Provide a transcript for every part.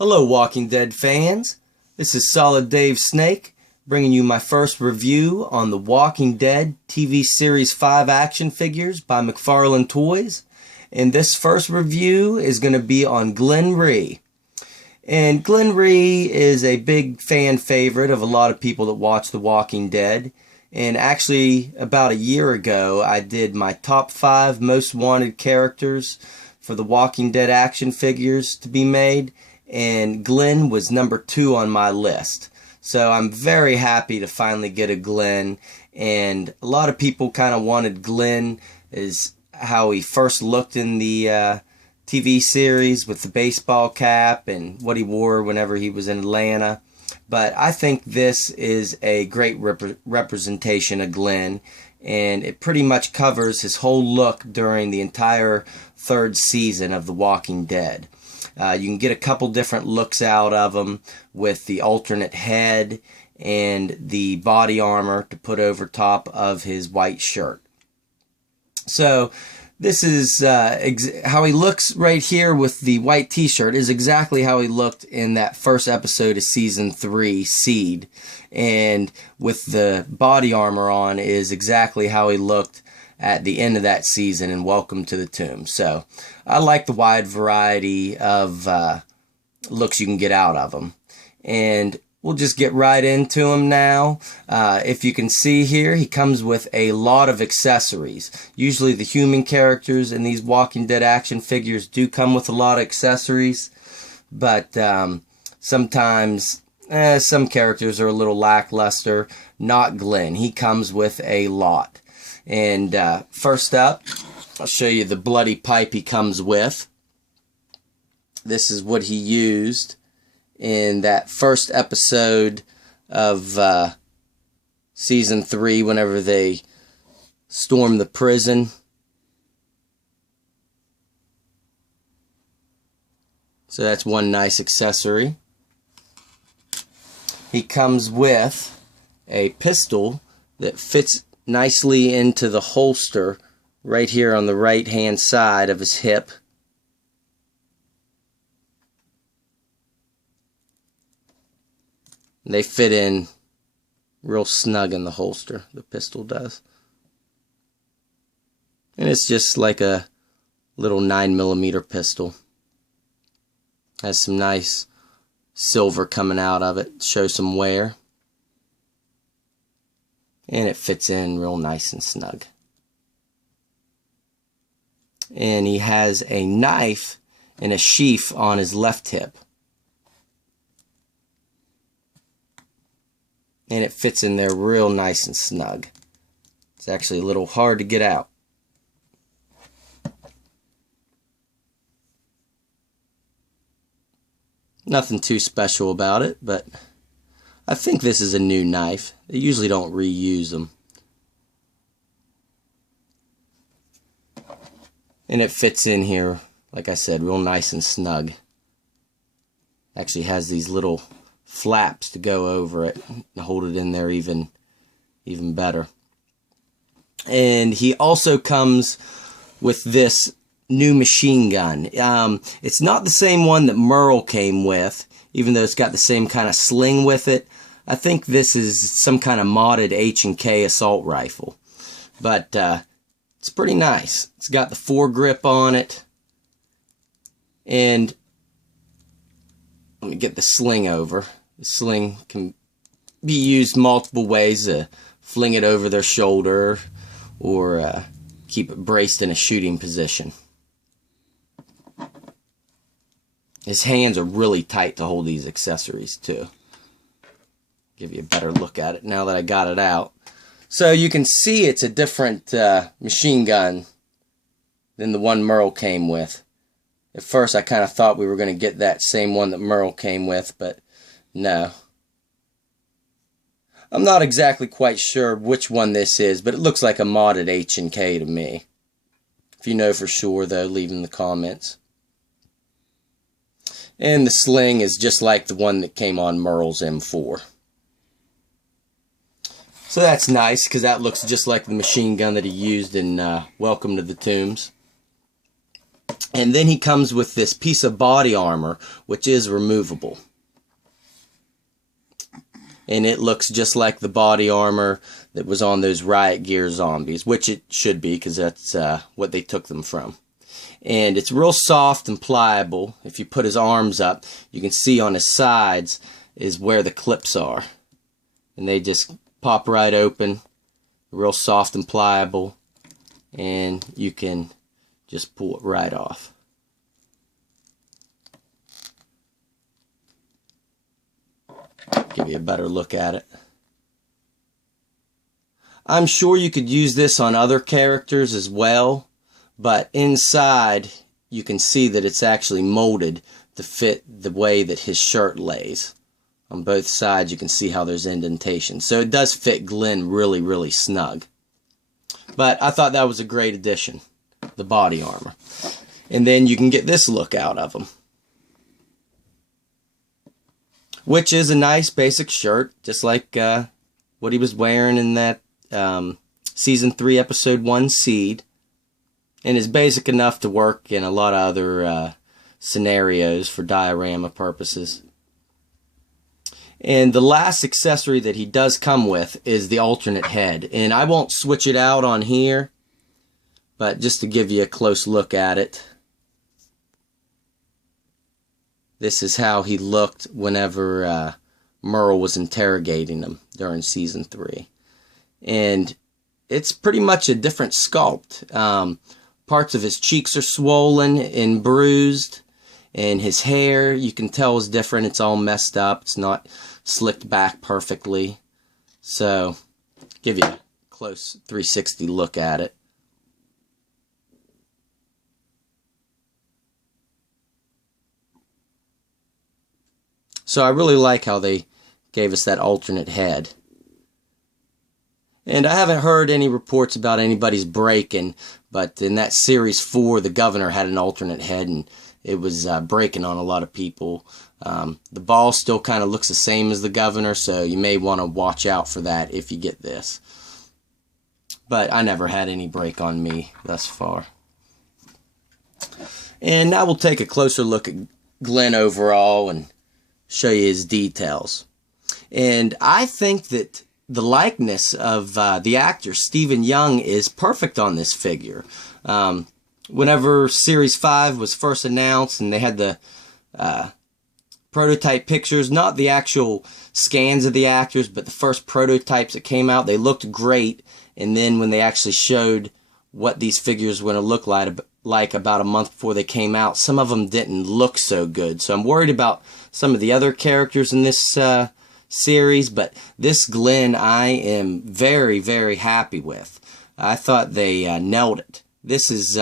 Hello Walking Dead fans, this is Solid Dave Snake bringing you my first review on the Walking Dead TV Series 5 action figures by McFarlane Toys, and this first review is going to be on Glenn Rhee. And Glenn Rhee is a big fan favorite of a lot of people that watch The Walking Dead, and actually about a year ago I did my top 5 most wanted characters for the Walking Dead action figures to be made, and Glenn was number 2 on my list. So I'm very happy to finally get a Glenn, and a lot of people kind of wanted Glenn as how he first looked in the TV series with the baseball cap and what he wore whenever he was in Atlanta. But I think this is a great representation of Glenn, and it pretty much covers his whole look during the entire 3rd season of The Walking Dead. You can get a couple different looks out of him with the alternate head and the body armor to put over top of his white shirt. So this is how he looks right here with the white t-shirt is exactly how he looked in that first episode of Season 3, Seed. And with the body armor on is exactly how he looked at the end of that season in Welcome to the Tomb. So I like the wide variety of looks you can get out of him. And we'll just get right into him now. If you can see here, he comes with a lot of accessories. Usually the human characters in these Walking Dead action figures do come with a lot of accessories, but sometimes some characters are a little lackluster. Not Glenn. He comes with a lot. And first up, I'll show you the bloody pipe he comes with. This is what he used in that first episode of Season 3 whenever they stormed the prison. So that's one nice accessory. He comes with a pistol that fits nicely into the holster right here on the right hand side of his hip. They fit in real snug in the holster, the pistol does. And it's just like a little 9mm pistol. Has some nice silver coming out of it, show some wear. And it fits in real nice and snug. And he has a knife and a sheath on his left hip. And it fits in there real nice and snug. It's actually a little hard to get out. Nothing too special about it, but I think this is a new knife. They usually don't reuse them. And it fits in here, like I said, real nice and snug. Actually has these little flaps to go over it and hold it in there even better. And he also comes with this new machine gun. It's not the same one that Merle came with, even though it's got the same kind of sling with it. I think this is some kind of modded H&K assault rifle. But it's pretty nice. It's got the foregrip on it. And let me get the sling over. The sling can be used multiple ways to fling it over their shoulder or keep it braced in a shooting position. His hands are really tight to hold these accessories too. Give you a better look at it now that I got it out. So you can see it's a different machine gun than the one Merle came with. At first I kind of thought we were going to get that same one that Merle came with, but no. I'm not exactly quite sure which one this is, but it looks like a modded H&K to me. If you know for sure though, leave in the comments. And the sling is just like the one that came on Merle's M4. So that's nice, because that looks just like the machine gun that he used in Welcome to the Tombs. And then he comes with this piece of body armor, which is removable. And it looks just like the body armor that was on those Riot Gear zombies, which it should be, because that's what they took them from. And it's real soft and pliable. If you put his arms up, you can see on his sides is where the clips are. And they just pop right open, real soft and pliable, and you can just pull it right off. Give you a better look at it. I'm sure you could use this on other characters as well, but inside you can see that it's actually molded to fit the way that his shirt lays. On both sides you can see how there's indentation. So it does fit Glenn really, really snug. But I thought that was a great addition, the body armor. And then you can get this look out of him, which is a nice basic shirt, just like what he was wearing in that Season 3, Episode 1 Seed. And is basic enough to work in a lot of other scenarios for diorama purposes. And the last accessory that he does come with is the alternate head. And I won't switch it out on here, but just to give you a close look at it. This is how he looked whenever Merle was interrogating him during Season 3. And it's pretty much a different sculpt. Parts of his cheeks are swollen and bruised. And his hair, you can tell, is different. It's all messed up. It's not slicked back perfectly. So, give you a close 360 look at it. So I really like how they gave us that alternate head. And I haven't heard any reports about anybody's breaking, but in that Series 4, the governor had an alternate head, and it was breaking on a lot of people. The ball still kind of looks the same as the governor, so you may want to watch out for that if you get this. But I never had any break on me thus far. And now we'll take a closer look at Glenn overall and show you his details. And I think that the likeness of the actor Stephen Young is perfect on this figure. Whenever Series 5 was first announced and they had the prototype pictures, not the actual scans of the actors, but the first prototypes that came out, they looked great. And then when they actually showed what these figures were going to look like about a month before they came out, some of them didn't look so good. So I'm worried about some of the other characters in this series, but this Glenn I am very, very happy with. I thought they nailed it. This is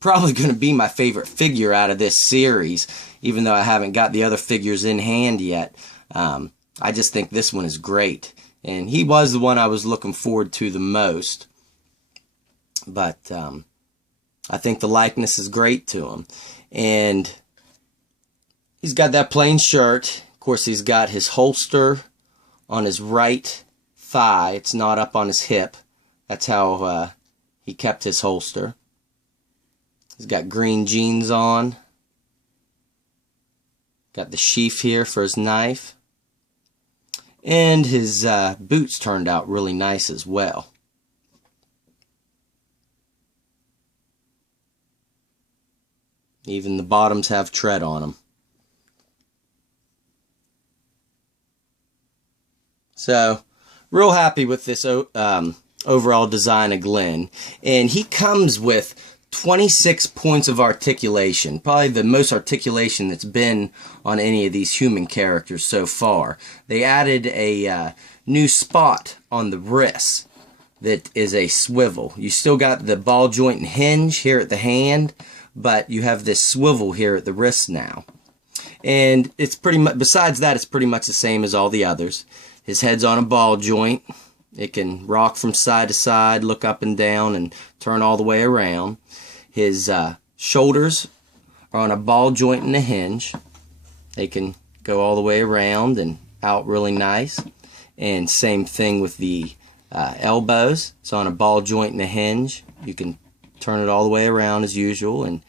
probably going to be my favorite figure out of this series, even though I haven't got the other figures in hand yet. I just think this one is great. And he was the one I was looking forward to the most. But I think the likeness is great to him. And he's got that plain shirt. Of course, he's got his holster on his right thigh. It's not up on his hip. That's how he kept his holster. He's got green jeans on. Got the sheath here for his knife. And his boots turned out really nice as well. Even the bottoms have tread on them. So, real happy with this overall design of Glenn. And he comes with 26 points of articulation. Probably the most articulation that's been on any of these human characters so far. They added a new spot on the wrist that is a swivel. You still got the ball joint and hinge here at the hand, but you have this swivel here at the wrist now. And it's pretty much, besides that, it's pretty much the same as all the others. His head's on a ball joint. It can rock from side to side, look up and down, and turn all the way around. His shoulders are on a ball joint and a hinge. They can go all the way around and out really nice. And same thing with the elbows. It's on a ball joint and a hinge. You can turn it all the way around as usual and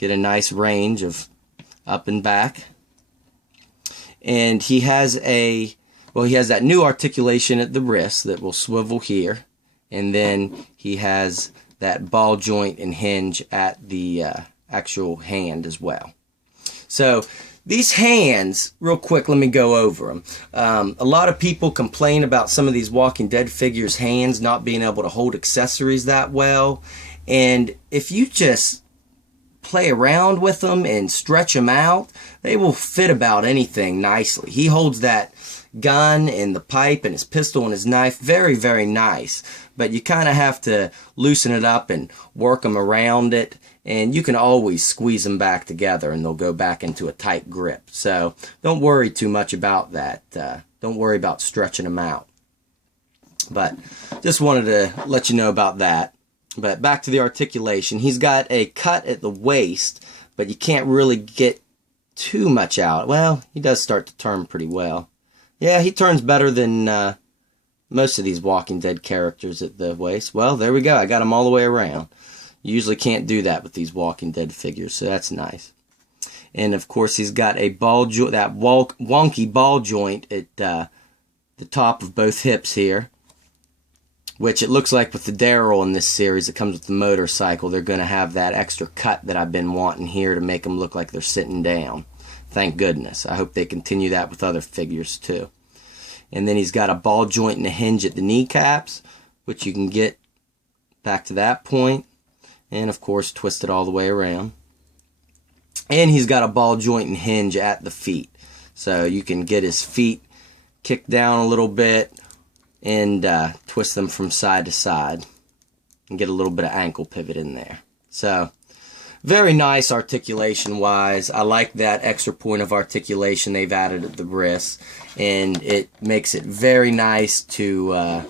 get a nice range of up and back. And he has he has that new articulation at the wrist that will swivel here. And then he has that ball joint and hinge at the actual hand as well. So these hands, real quick, let me go over them. A lot of people complain about some of these Walking Dead figures' hands not being able to hold accessories that well. And if you just play around with them and stretch them out, they will fit about anything nicely. He holds that gun and the pipe and his pistol and his knife very, very nice. But you kind of have to loosen it up and work them around it. And you can always squeeze them back together and they'll go back into a tight grip. So don't worry too much about that. Don't worry about stretching them out. But just wanted to let you know about that. But back to the articulation. He's got a cut at the waist, but you can't really get too much out. Well, he does start to turn pretty well. Yeah, he turns better than most of these Walking Dead characters at the waist. Well, there we go. I got him all the way around. You usually can't do that with these Walking Dead figures, so that's nice. And of course, he's got a ball joint, that wonky ball joint at the top of both hips here, which it looks like with the Daryl in this series that comes with the motorcycle, they're going to have that extra cut that I've been wanting here to make them look like they're sitting down. Thank goodness. I hope they continue that with other figures too. And then he's got a ball joint and a hinge at the kneecaps, which you can get back to that point. And of course, twist it all the way around. And he's got a ball joint and hinge at the feet. So you can get his feet kicked down a little bit and twist them from side to side. And get a little bit of ankle pivot in there. So, very nice articulation-wise. I like that extra point of articulation they've added at the wrist. And it makes it very nice to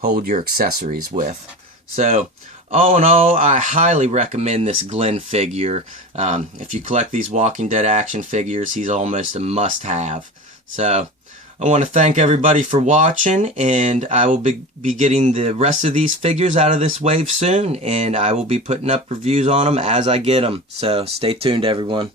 hold your accessories with. So, all in all, I highly recommend this Glenn figure. If you collect these Walking Dead action figures, he's almost a must-have. So, I want to thank everybody for watching, and I will be getting the rest of these figures out of this wave soon, and I will be putting up reviews on them as I get them. So, stay tuned, everyone.